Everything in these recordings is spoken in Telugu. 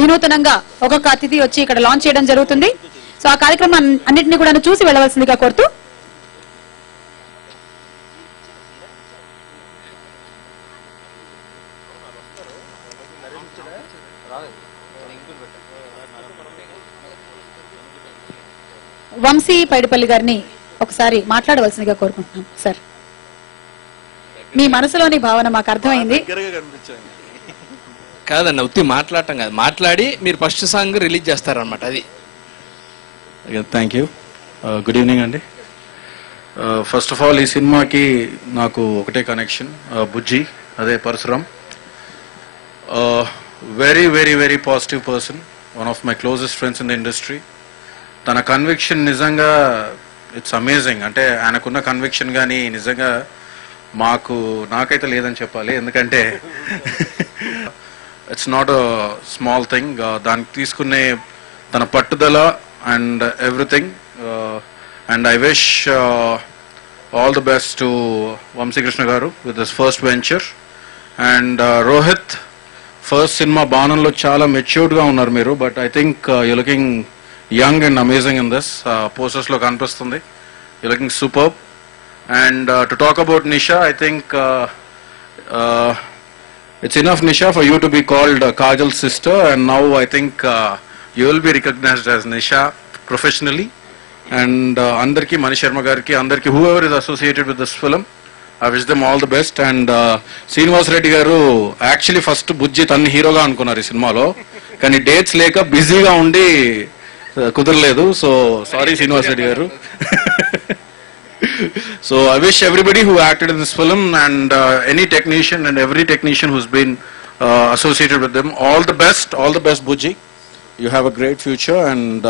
వినూతనంగా ఒక్కొక్క అతిథి వచ్చి ఇక్కడ లాంచ్ చేయడం జరుగుతుంది. సో ఆ కార్యక్రమం అన్నింటినీ కూడా చూసి వెళ్ళవలసిందిగా కోరుతూ వంశీ పైడిపల్లి గారిని ఒకసారి మాట్లాడవలసిందిగా కోరుకుంటున్నాం. సార్, మీ మనసులోని భావన మాకు అర్థమైంది. కాదన్న, ఉత్తి మాట్లాడటం కాదు, మాట్లాడి మీరు ఫస్ట్ సాంగ్ రిలీజ్ చేస్తారనమాట. అది థ్యాంక్ యూ. గుడ్ ఈవినింగ్ అండి. ఫస్ట్ ఆఫ్ ఆల్ ఈ సినిమాకి నాకు ఒకటే కనెక్షన్, బుజ్జి, అదే Parasuram. Very very very positive person, one of my closest friends in the industry. తన కన్విక్షన్ నిజంగా ఇట్స్ అమేజింగ్. అంటే ఆయనకున్న కన్విక్షన్ కానీ నిజంగా నాకైతే లేదని చెప్పాలి. ఎందుకంటే it's not a small thing. దానికి తీసుకునే తన పట్టుదల and everything. And I wish all the best to Vamsikrishna garu with this first venture. And Rohit, first cinema బాణంలో చాలా మెచ్యూర్డ్గా ఉన్నారు మీరు. But I think you looking young and amazing in this. Posters lo kanipistundi, you're looking superb. And to talk about Nisha, I think it's enough, Nisha, for you to be called Kajal's sister, and now I think you will be recognized as Nisha professionally. And andarki, Mani Sharma gariki, andarki, whoever is associated with this film, I wish them all the best. And Srinivas Reddy garu actually first Bujji tanni hero ga anukunnaru ee cinema lo, kani dates leka busy ga undi కుదరలేదు. So sorry Srinivas Reddy garu. So I wish everybody who acted in this film and any technician and every technician who's been associated with them all the best Bujji. You have a great future and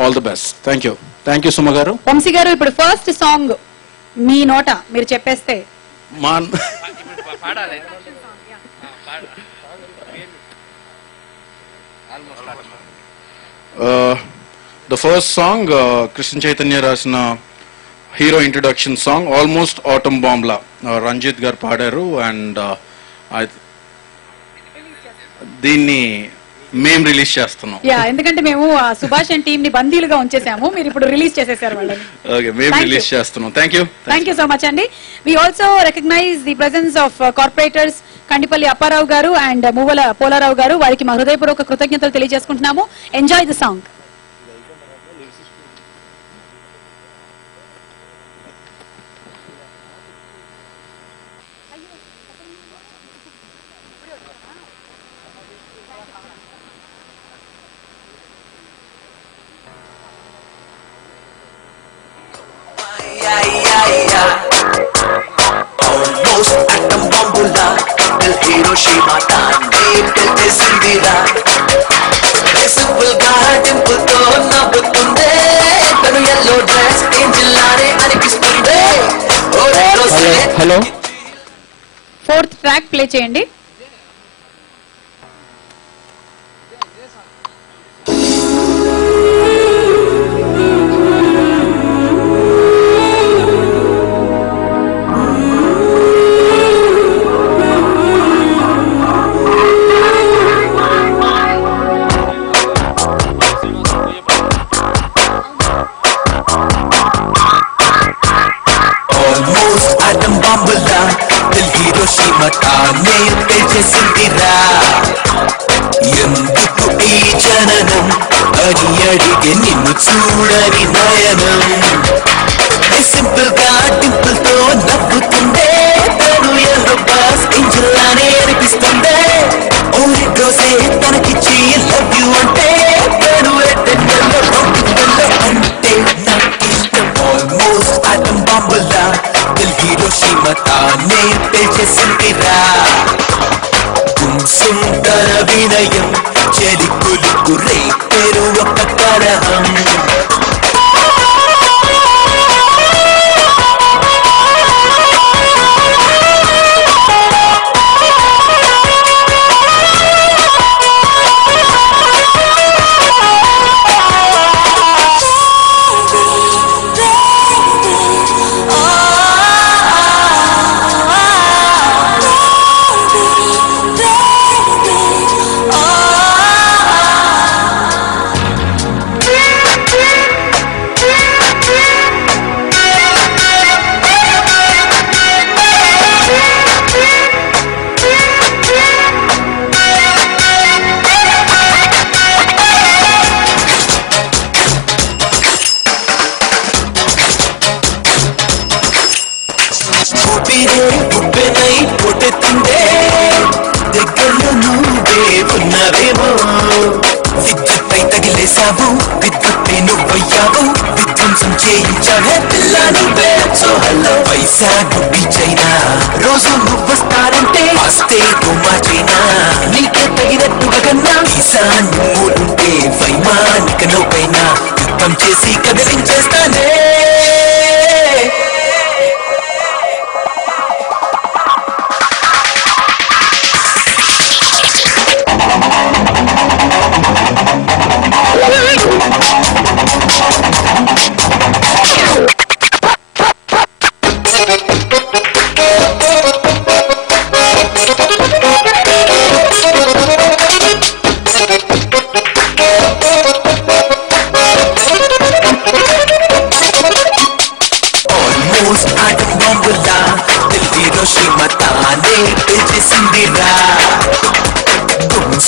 all the best. Thank you Suma garu. Vamsi గారు, ఇప్పుడు ఫస్ట్ సాంగ్ మీ నోట మీరు చెప్పేస్తే the first song, Krishna Chaitanya rasina hero introduction song, Almost Autumn Bombla, Ranjit gar padaru. And దీన్ని మేము రిలీజ్ చేస్తున్నాం. ఎందుకంటే మేము సుభాష్ అండ్ టీమ్ ని బందీలుగా ఉంచేసాము, మీరు ఇప్పుడు రిలీజ్ చేసేసారు వాళ్ళని. ఓకే, మేము రిలీజ్ చేస్తున్నాం. థ్యాంక్ యూ సో మచ్ అండి. We also recognise the presence of corporators Kandipalli Apparao garu and మువ్వల పోలారావు గారు. వారికి మా హృదయపూర్వక కృతజ్ఞతలు తెలియజేసుకుంటున్నాము. Enjoy the song. Almost atom bombula, till Hiroshima time, till Sindira. Simple garden put on nabutunde, tanu yellow dress, angel lare anipistunde. Hello, fourth track play చేయండి. చేసిందిరా ఎందుకు ఈ జననం అని అడిగే నిన్ను చూడని నయనం సింపుల్ గా డింపుల్ తో నవ్వుతుందే తను ఎల్లో బాస్ ఏంజల్ లానే అనిపిస్తుందే ఓరి రోజే తనకిచ్చి లవ్ యూ అంటే తను ఎట్టెల్లో పంపుతుందో అంటే నాకు ఇష్టం ఆల్మోస్ట్ ఆటం బాంబులా దిల్ హీరోషిమా తానే పేల్చేసిందిరా సుందర వినయం చెలికులు కుర్రే పేరు ఒక కరహం ఊపిరే ఉప్పెనై పొట్టెత్తిందే దగ్గరలో నువ్వే ఉన్నవేమో విద్యుత్పై తగిలేసావు విద్యుత్తే నువ్వయ్యావు విధ్వంసం చేయించావే పిల్ల నువ్వే సో హలో వైశాఖ బీచైనా రోజు నువ్వొస్తారంటే వస్తే గుమ్మాచైనా నీకే తగినట్టుగా కన్నా ఈశాన్య మూడుంటే వైమానిక నౌకైనా యుద్ధం చేసి కదిలించేస్తానే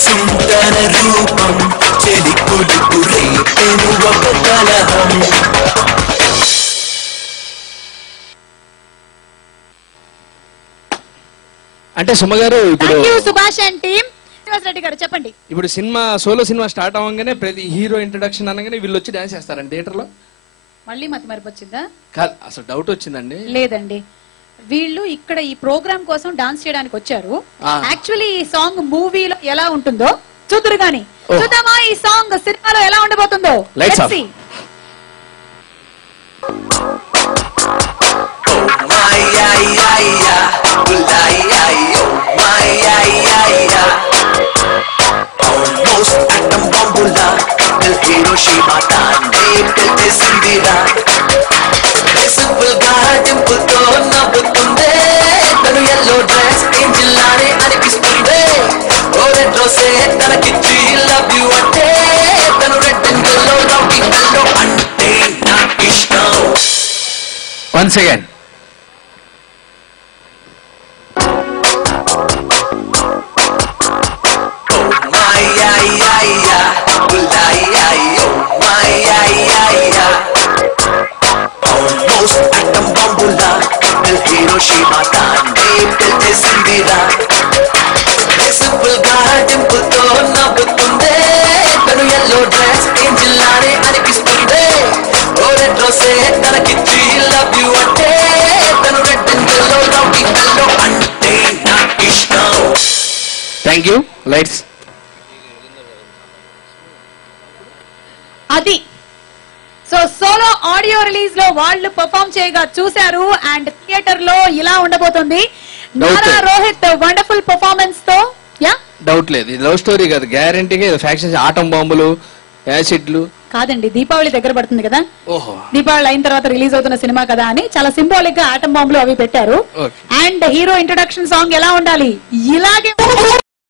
సుందర రూపం చెలి కొడుకు రేపెను ఒక కలహం అంటే సుమ గారు ఇప్పుడు సుభాష్ అండ్ టీమ్ శ్రీనివాస్ రెడ్డి గారు చెప్పండి. ఇప్పుడు సినిమా సోలో సినిమా స్టార్ట్ అవ్వగానే ప్రతి హీరో ఇంట్రడక్షన్ అనగానే వీళ్ళు వచ్చి డాన్స్ చేస్తారండి థియేటర్ లో. మళ్ళీ మతి మరపు వచ్చిందా? కాదు, అసలు డౌట్ వచ్చిందండి. లేదండి, వీళ్ళు ఇక్కడ ఈ ప్రోగ్రామ్ కోసం డాన్స్ చేయడానికి వచ్చారు. యాక్చువల్లీ ఈ సాంగ్ మూవీలో ఎలా ఉంటుందో చూద్దరు గాని చూద్దామా ఈ సాంగ్ సినిమాలో ఎలా ఉండబోతుందో. Lights off. Once again. Thank you. Lights. అది సో సోలో ఆడియో రిలీజ్ లో వాళ్ళు పర్ఫామ్ చేయగా చూశారు అండ్ థియేటర్ లో ఇలా ఉండబోతుంది. నారా రోహిత్ వండర్ఫుల్ పర్ఫార్మెన్స్ తో డౌట్ లేదు, ఇది లవ్ స్టోరీ కాదు, గ్యారంటీగా ఫ్యాక్షన్ ఆటం బాంబులు యాసిడ్లు కాదండి. దీపావళి దగ్గర పడుతుంది కదా, ఓహో దీపావళి అయిన తర్వాత రిలీజ్ అవుతున్న సినిమా కదా అని చాలా సింబాలిక్ గా ఆటం బాంబులు అవి పెట్టారు. అండ్ హీరో ఇంట్రొడక్షన్ సాంగ్ ఎలా ఉండాలి, ఇలాగే